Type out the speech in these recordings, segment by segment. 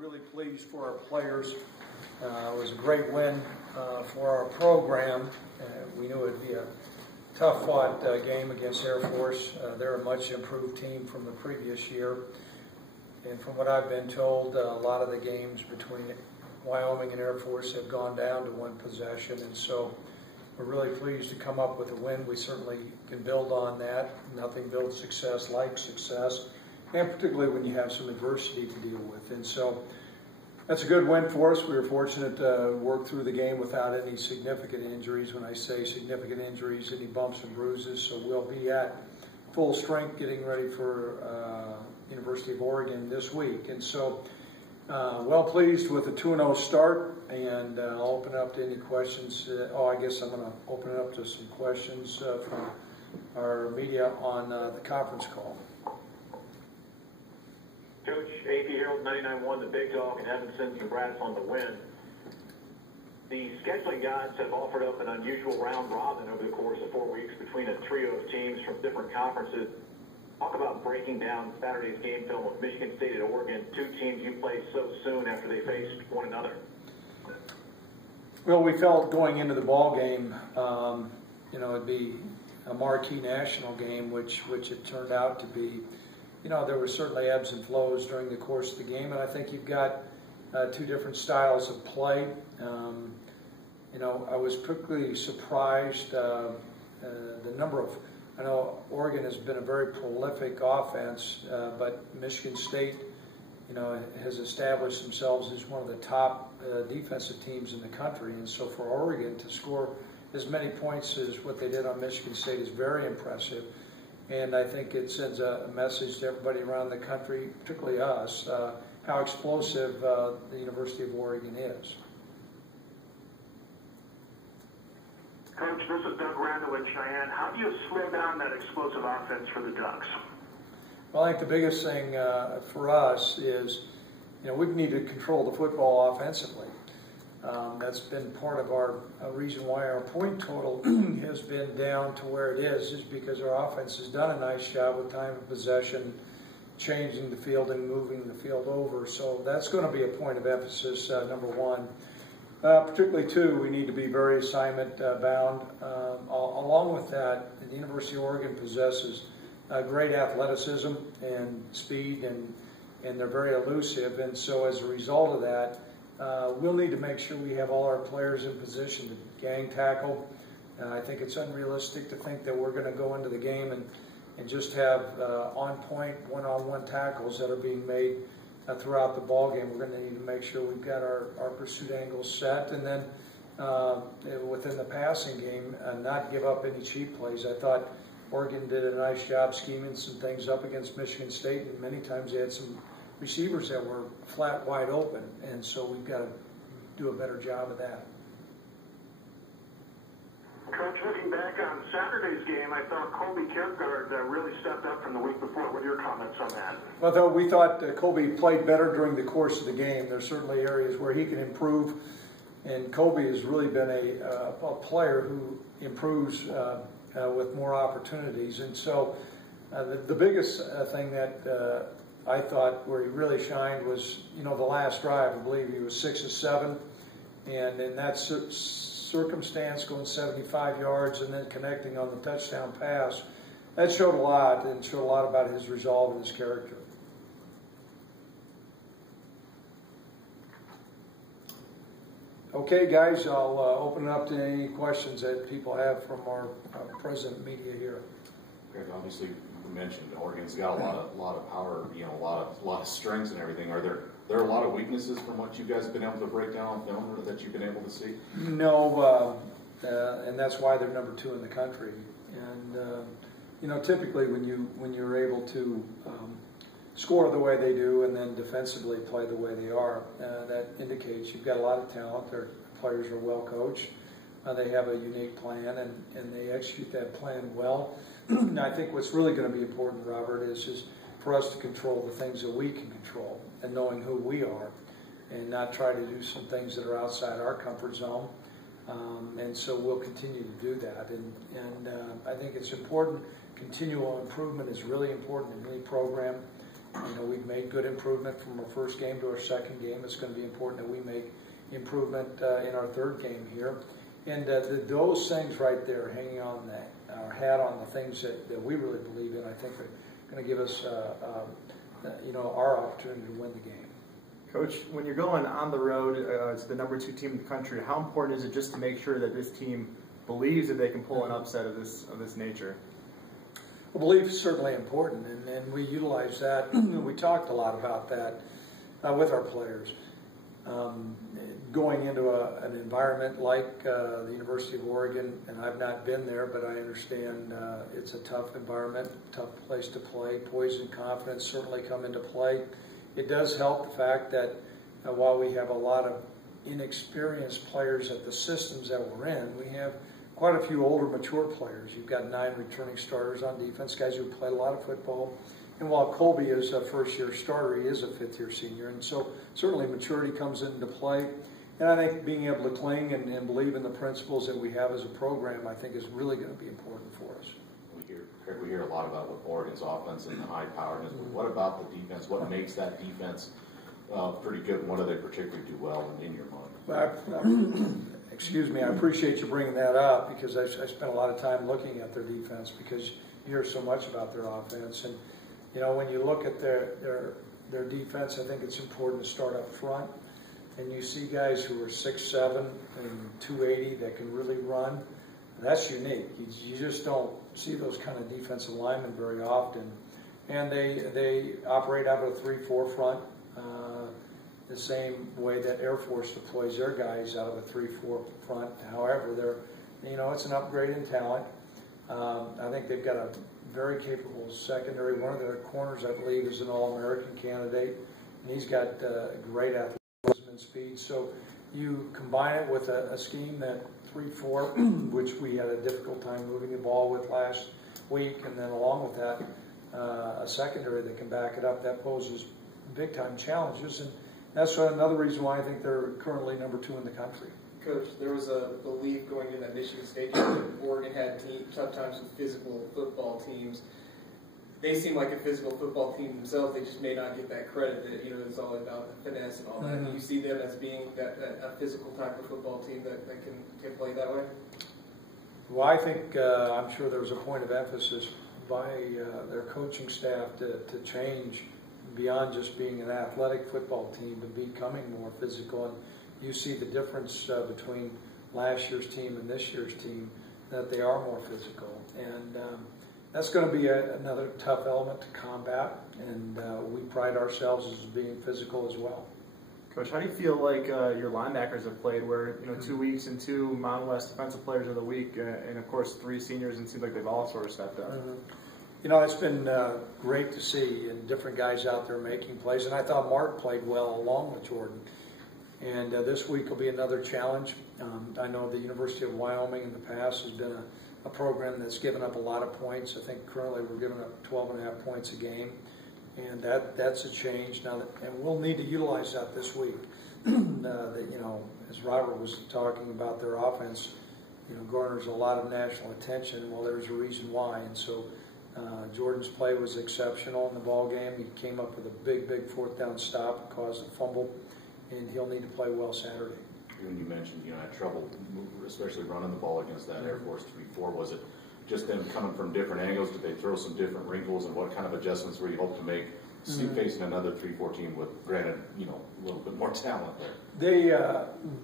really pleased for our players. It was a great win for our program. We knew it would be a tough-fought game against Air Force. They're a much improved team from the previous year. And from what I've been told, a lot of the games between Wyoming and Air Force have gone down to one possession. And so we're really pleased to come up with a win. We certainly can build on that. Nothing builds success like success, and particularly when you have some adversity to deal with. And so that's a good win for us. We were fortunate to work through the game without any significant injuries. When I say significant injuries, any bumps and bruises. So we'll be at full strength getting ready for University of Oregon this week. And so well pleased with the 2-0 start, and I'll open up to any questions. I guess I'm going to open it up to some questions from our media on the conference call. Coach, AP Herald 99-1, the Big Dog in Evanston, congrats on the win. The scheduling guides have offered up an unusual round robin over the course of 4 weeks between a trio of teams from different conferences. Talk about breaking down Saturday's game film with Michigan State and Oregon, two teams you played so soon after they faced one another. Well, we felt going into the ball game, it'd be a marquee national game, which it turned out to be. There were certainly ebbs and flows during the course of the game, and I think you've got two different styles of play. I was particularly surprised the number of. I know Oregon has been a very prolific offense, but Michigan State, has established themselves as one of the top defensive teams in the country. And so for Oregon to score as many points as what they did on Michigan State is very impressive. And I think it sends a message to everybody around the country, particularly us, how explosive the University of Oregon is. Coach, this is Doug Randall in Cheyenne. How do you slow down that explosive offense for the Ducks? Well, I think the biggest thing for us is, we need to control the football offensively. That's been part of our reason why our point total has been down to where it is because our offense has done a nice job with time of possession, changing the field and moving the field over. So that's going to be a point of emphasis, number one. Particularly, too, we need to be very assignment bound. Along with that, the University of Oregon possesses great athleticism and speed, and they're very elusive. And so as a result of that, we'll need to make sure we have all our players in position to gang tackle. I think it's unrealistic to think that we're going to go into the game and just have on-point, one-on-one tackles that are being made throughout the ball game. We're going to need to make sure we've got our pursuit angles set, and then within the passing game, not give up any cheap plays. I thought Oregon did a nice job scheming some things up against Michigan State, and many times they had some receivers that were flat wide open, and so we've got to do a better job of that. Coach, looking back on Saturday's game, I thought Colby Kierkegaard really stepped up from the week before. What are your comments on that? Well, though we thought Colby played better during the course of the game. There's certainly areas where he can improve, and Colby has really been a player who improves with more opportunities. And so the biggest thing that I thought where he really shined was, the last drive. I believe he was 6 of 7, and in that circumstance, going 75 yards and then connecting on the touchdown pass, that showed a lot, and showed a lot about his resolve and his character. Okay, guys, I'll open it up to any questions that people have from our present media here. Greg, obviously, you mentioned Oregon's got a lot of power, a lot of strengths and everything. Are there a lot of weaknesses from what you guys have been able to break down on film or that you've been able to see? No, and that's why they're number 2 in the country. And typically when you're able to score the way they do and then defensively play the way they are, that indicates you've got a lot of talent. Their players are well coached. They have a unique plan, and they execute that plan well. I think what's really going to be important, Robert, is for us to control the things that we can control, and knowing who we are, and not try to do some things that are outside our comfort zone. And so we'll continue to do that. And I think it's important. Continual improvement is really important in any program. We've made good improvement from our first game to our second game. It's going to be important that we make improvement in our third game here. And those things right there, hanging on our hat on the things that we really believe in, I think are going to give us, our opportunity to win the game. Coach, when you're going on the road to the number 2 team in the country, how important is it just to make sure that this team believes that they can pull an upset of this nature? Well, belief is certainly important, and we utilize that. We talked a lot about that with our players. Going into an environment like the University of Oregon, and I've not been there, but I understand it's a tough environment, tough place to play. Poise and confidence certainly come into play. It does help the fact that while we have a lot of inexperienced players at the systems that we're in, we have quite a few older, mature players. You've got 9 returning starters on defense, guys who played a lot of football. And while Colby is a first-year starter, he is a fifth-year senior. And so certainly maturity comes into play. And I think being able to cling and believe in the principles that we have as a program, I think is really going to be important for us. We hear a lot about Oregon's offense and the high-poweredness. But what about the defense? What makes that defense pretty good? And what do they particularly do well in your mind? Excuse me, I appreciate you bringing that up because I spent a lot of time looking at their defense because you hear so much about their offense. And when you look at their defense, I think it's important to start up front. And you see guys who are 6'7" and 280 that can really run. That's unique. You just don't see those kind of defensive linemen very often. And they operate out of a 3-4 front, the same way that Air Force deploys their guys out of a 3-4 front. However, it's an upgrade in talent. I think they've got a very capable secondary. One of their corners, I believe, is an All-American candidate, and he's got great athleticism and speed. So you combine it with a scheme that 3-4, which we had a difficult time moving the ball with last week, and then along with that, a secondary that can back it up. That poses big-time challenges, and that's another reason why I think they're currently number 2 in the country. Coach, there was a belief going into that Michigan State game that Oregon had tough times with physical football teams. They seem like a physical football team themselves. They just may not get that credit that it's all about the finesse and all that. Do you see them as being a physical type of football team that can play that way? Well, I think I'm sure there was a point of emphasis by their coaching staff to change beyond just being an athletic football team to becoming more physical. And you see the difference between last year's team and this year's team, that they are more physical. And that's going to be another tough element to combat, and we pride ourselves as being physical as well. Coach, how do you feel like your linebackers have played where, 2 weeks and 2 Mountain West Defensive Players of the Week, and of course 3 seniors, and it seems like they've all sort of stepped up? It's been great to see and different guys out there making plays, and I thought Mark played well along with Jordan. And this week will be another challenge. I know the University of Wyoming in the past has been a program that's given up a lot of points. I think currently we're giving up 12.5 points a game, and that's a change now. And we'll need to utilize that this week. As Robert was talking about, their offense, garners a lot of national attention. Well, there's a reason why, and so Jordan's play was exceptional in the ball game. He came up with a big 4th down stop and caused a fumble, and he'll need to play well Saturday. When you mentioned, had trouble, especially running the ball against that Air Force 3-4, was it just them coming from different angles? Did they throw some different wrinkles, and what kind of adjustments were you hope to make facing another 3-4 team with, granted, a little bit more talent there?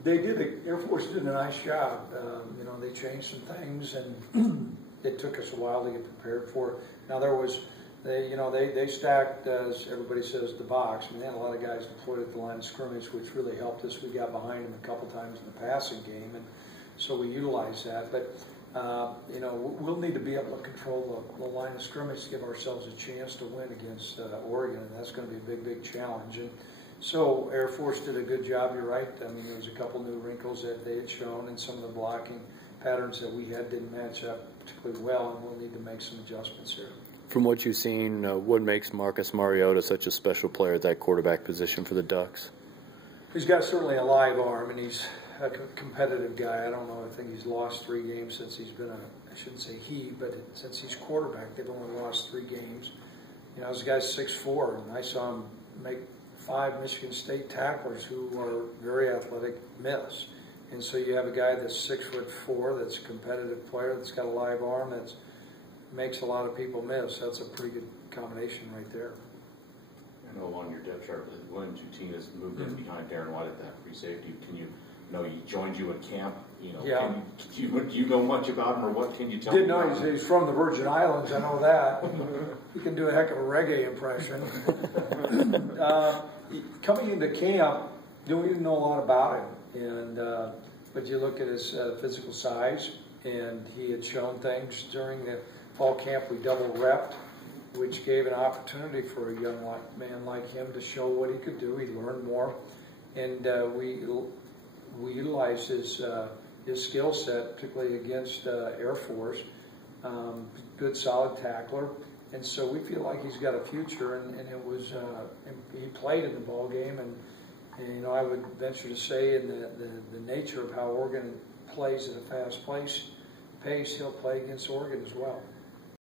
They did. The Air Force did a nice job. They changed some things, and it took us a while to get prepared for it. Now they stacked, as everybody says, the box. I mean, they had a lot of guys deployed at the line of scrimmage, which really helped us. We got behind them a couple times in the passing game, and so we utilized that. But we'll need to be able to control the line of scrimmage to give ourselves a chance to win against Oregon, and that's going to be a big challenge. And so Air Force did a good job. You're right. I mean, there was a couple new wrinkles that they had shown, and some of the blocking patterns that we had didn't match up particularly well, and we'll need to make some adjustments here. From what you've seen, what makes Marcus Mariota such a special player at that quarterback position for the Ducks? He's got certainly a live arm, and he's a competitive guy. I don't know. I think he's lost 3 games since he's been I shouldn't say he, but since he's quarterback, they've only lost 3 games. You know, this guy's 6'4", and I saw him make 5 Michigan State tacklers who are very athletic miss. And so you have a guy that's 6'4", that's a competitive player, that's got a live arm, that makes a lot of people miss. That's a pretty good combination right there. I know along your depth chart, Williams Eugene has moved in behind Darren White at that free safety. Can you know he joined you at camp? You know, Yeah. Do you know much about him, or what can you tell me? Didn't know he's from the Virgin Islands. I know that. He can do a heck of a reggae impression. Coming into camp, we didn't know a lot about him, and but you look at his physical size, and he had shown things during the fall camp. We double repped, which gave an opportunity for a young man like him to show what he could do. He learned more, and we utilized his skill set, particularly against Air Force. Good, solid tackler, and so we feel like he's got a future. And it was he played in the ball game, and you know, I would venture to say, in the nature of how Oregon plays at a fast pace, he'll play against Oregon as well.